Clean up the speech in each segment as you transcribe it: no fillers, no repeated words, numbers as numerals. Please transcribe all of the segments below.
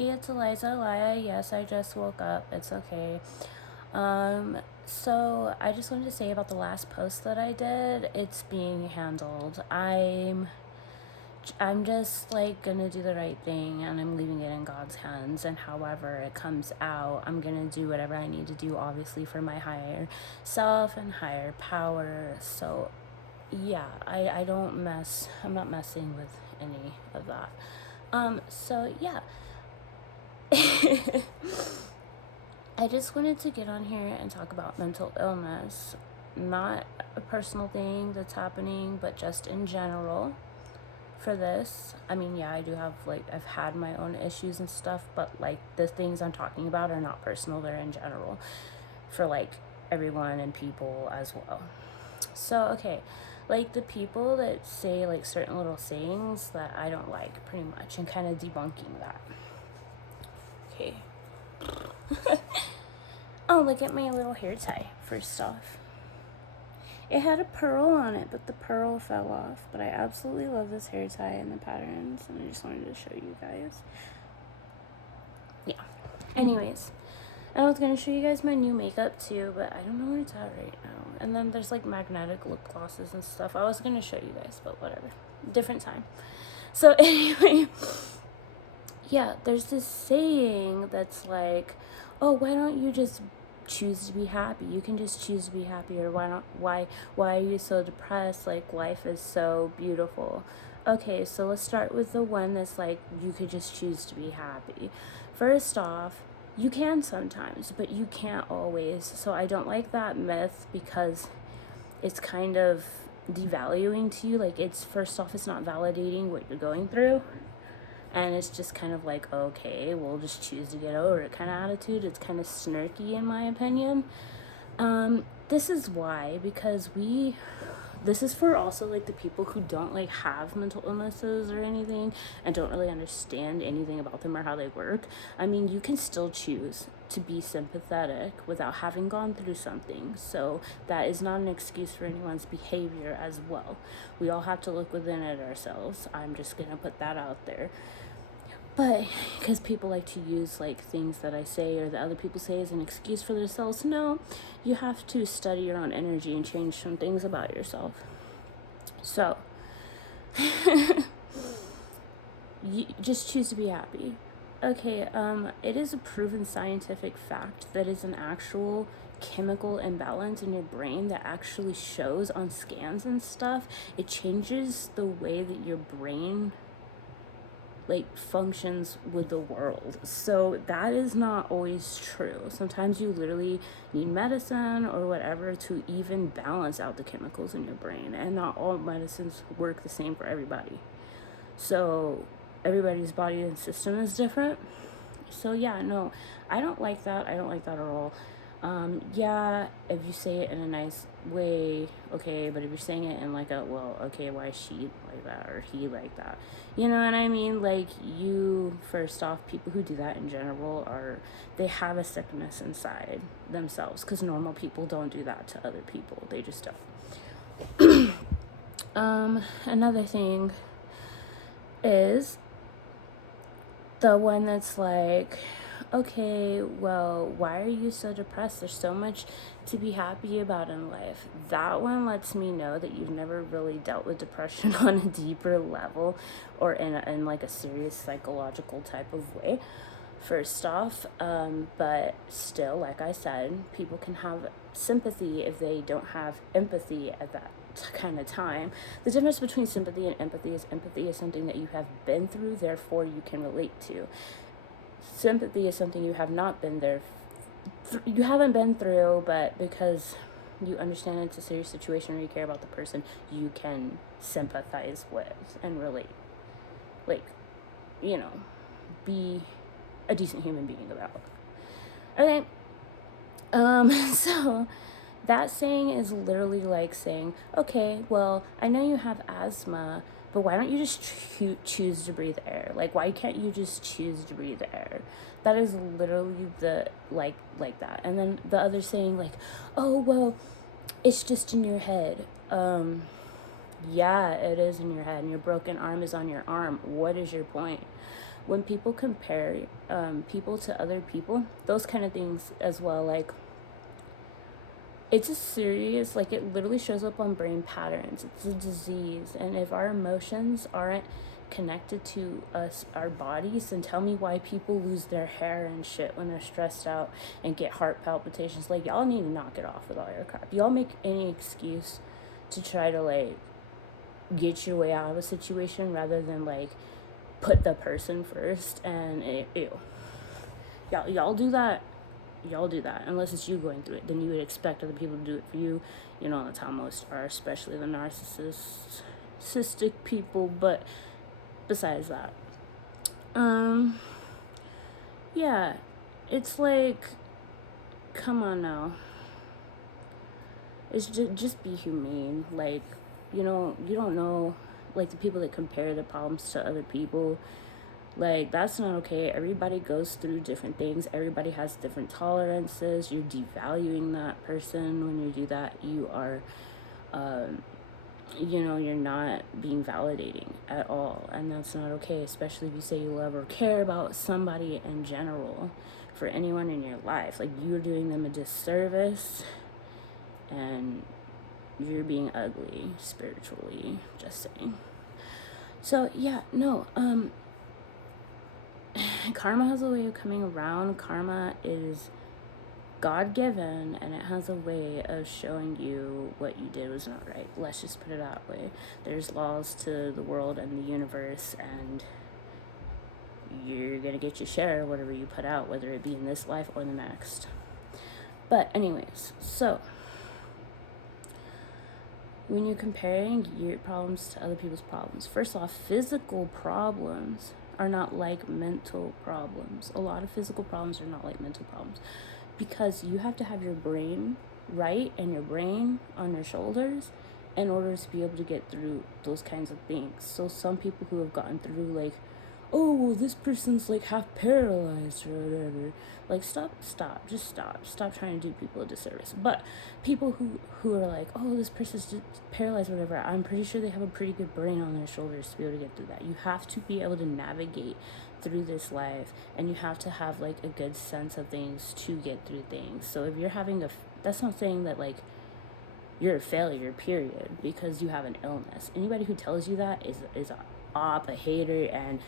Hey, it's Eliza Elia. Yes, I just woke up. It's okay. So I just wanted to say about the last post that I did, it's being handled. I'm just like gonna do the right thing and I'm leaving it in God's hands, and however it comes out, I'm gonna do whatever I need to do, obviously for my higher self and higher power. So yeah, I'm not messing with any of that. So yeah. I just wanted to get on here and talk about mental illness. Not a personal thing that's happening, but just in general for this. I mean, yeah, I do have, like, I've had my own issues and stuff, but, like, the things I'm talking about are not personal, they're in general for, like, everyone and people as well. So, okay, like, the people that say, like, certain little sayings that I don't like, pretty much, and kind of debunking that. Okay. Oh, look at my little hair tie, first off. It had a pearl on it, but the pearl fell off. But I absolutely love this hair tie and the patterns, and I just wanted to show you guys. Yeah. Anyways, I was going to show you guys my new makeup too, but I don't know where it's at right now. And then there's like magnetic lip glosses and stuff. I was going to show you guys, but whatever. Different time. So anyway, yeah, there's this saying that's like, oh, why don't you just choose to be happy? You can just choose to be happy. Or why are you so depressed? Like, life is so beautiful. Okay, so let's start with the one that's like, you could just choose to be happy. First off, you can sometimes, but you can't always. So I don't like that myth because it's kind of devaluing to you. Like, it's, first off, it's not validating what you're going through. And it's just kind of like, okay, we'll just choose to get over it kind of attitude. It's kind of snarky in my opinion. This is why, because this is for also like the people who don't like have mental illnesses or anything and don't really understand anything about them or how they work. I mean, you can still choose to be sympathetic without having gone through something. So that is not an excuse for anyone's behavior as well. We all have to look within it ourselves. I'm just gonna put that out there. But because people like to use like things that I say or that other people say as an excuse for themselves, no, you have to study your own energy and change some things about yourself. So you just choose to be happy. Okay, it is a proven scientific fact that is an actual chemical imbalance in your brain that actually shows on scans and stuff. It changes the way that your brain like functions with the world. So that is not always true. Sometimes you literally need medicine or whatever to even balance out the chemicals in your brain, and not all medicines work the same for everybody. So everybody's body and system is different. So yeah, no, I don't like that. I don't like that at all. Yeah, if you say it in a nice way, okay, but if you're saying it in like a, well, okay, why is she like that or he like that? You know what I mean? Like, you, first off, people who do that in general they have a sickness inside themselves, because normal people don't do that to other people. They just don't. Another thing is the one that's like, okay, well, why are you so depressed? There's so much to be happy about in life. That one lets me know that you've never really dealt with depression on a deeper level or in like a serious psychological type of way, first off. But still, like I said, people can have sympathy if they don't have empathy at that kind of time. The difference between sympathy and empathy is something that you have been through, therefore you can relate to. Sympathy is something you have not been there, you haven't been through, but because you understand it's a serious situation or you care about the person, you can sympathize with and relate. Like, you know, be a decent human being about. Okay. So that saying is literally like saying, okay, well, I know you have asthma, but why don't you just choose to breathe air? Like, why can't you just choose to breathe air? That is literally the, like that. And then the other saying, like, oh, well, it's just in your head. Yeah, it is in your head, and your broken arm is on your arm. What is your point? when people compare people to other people, those kind of things as well, like, it's a serious, like, it literally shows up on brain patterns. It's a disease. And if our emotions aren't connected to us, our bodies, then tell me why people lose their hair and shit when they're stressed out and get heart palpitations. Like, y'all need to knock it off with all your crap. Y'all make any excuse to try to, like, get your way out of a situation rather than, like, put the person first. And ew. Y'all do that. Y'all do that. Unless it's you going through it, then you would expect other people to do it for you. You know, that's how most are, especially the narcissistic people. But besides that, yeah, it's like, come on now. It's just be humane. Like, you don't know, like, the people that compare their problems to other people. Like, that's not okay. Everybody goes through different things. Everybody has different tolerances. You're devaluing that person when you do that. You are, you're not being validating at all. And that's not okay, especially if you say you love or care about somebody in general, for anyone in your life. Like, you're doing them a disservice, and you're being ugly spiritually, just saying. So, yeah, no, karma has a way of coming around. Karma is God-given, and it has a way of showing you what you did was not right. Let's just put it that way. There's laws to the world and the universe, and you're gonna get your share of whatever you put out, whether it be in this life or the next. But anyways, so when you're comparing your problems to other people's problems, first off, physical problems are not like mental problems. A lot of physical problems are not like mental problems, because you have to have your brain right and your brain on your shoulders in order to be able to get through those kinds of things. So some people who have gotten through, like, oh, well, this person's like half paralyzed or whatever. Like, stop trying to do people a disservice. But people who are like, oh, this person's just paralyzed or whatever, I'm pretty sure they have a pretty good brain on their shoulders to be able to get through that. You have to be able to navigate through this life, and you have to have, like, a good sense of things to get through things. So if you're having that's not saying that, like, you're a failure, period, because you have an illness. Anybody who tells you that is a hater, and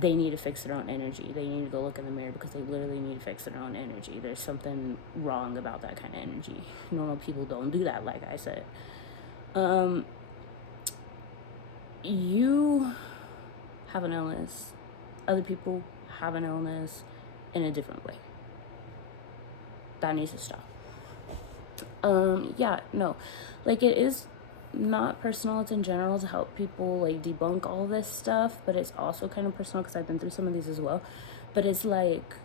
they need to fix their own energy. They need to go look in the mirror, because they literally need to fix their own energy. There's something wrong about that kind of energy. Normal people don't do that, like I said. You have an illness. Other people have an illness in a different way. That needs to stop. Yeah, no. Like, it is not personal, it's in general to help people, like, debunk all this stuff, but it's also kind of personal because I've been through some of these as well. But it's like,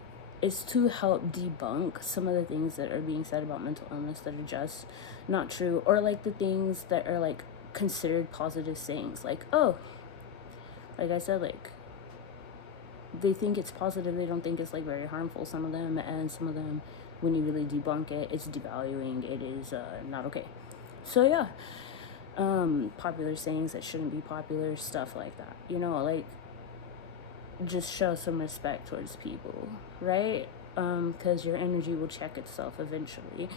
it's to help debunk some of the things that are being said about mental illness that are just not true, or, like, the things that are, like, considered positive sayings. Like, oh, like I said, like, they think it's positive, they don't think it's, like, very harmful, some of them, and some of them, when you really debunk it, it's devaluing. It is not okay. So yeah, popular sayings that shouldn't be popular, stuff like that, like, just show some respect towards people, right? Because your energy will check itself eventually.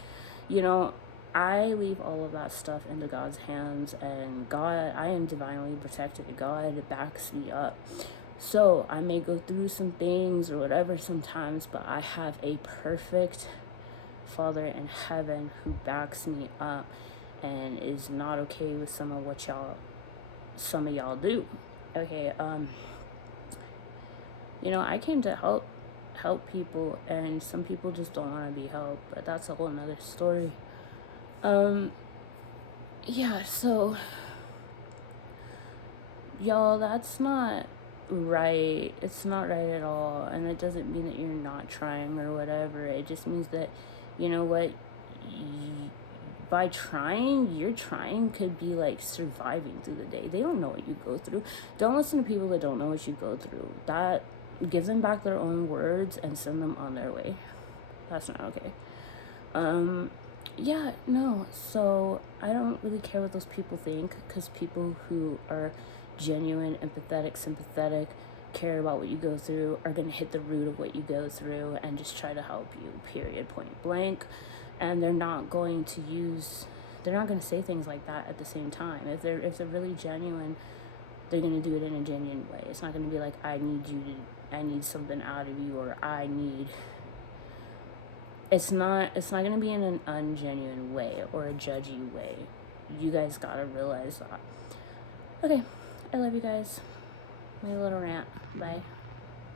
I leave all of that stuff into God's hands, and God, I am divinely protected. God backs me up. So I may go through some things or whatever sometimes, but I have a perfect Father in heaven who backs me up and is not okay with some of y'all do. Okay, I came to help people, and some people just don't want to be helped, but that's a whole nother story. Yeah, so y'all, that's not right. It's not right at all, and it doesn't mean that you're not trying or whatever. It just means that, by trying, your trying could be like surviving through the day. They don't know what you go through. Don't listen to people that don't know what you go through. That, give them back their own words and send them on their way. That's not okay. Yeah, no, so I don't really care what those people think, because people who are genuine, empathetic, sympathetic, care about what you go through are going to hit the root of what you go through and just try to help you, period, point blank. And they're not going to say things like that at the same time. If they're really genuine, they're going to do it in a genuine way. It's not going to be like, I need something out of you, or it's not going to be in an ungenuine way or a judgy way. You guys got to realize that. Okay, I love you guys. My little rant. Bye.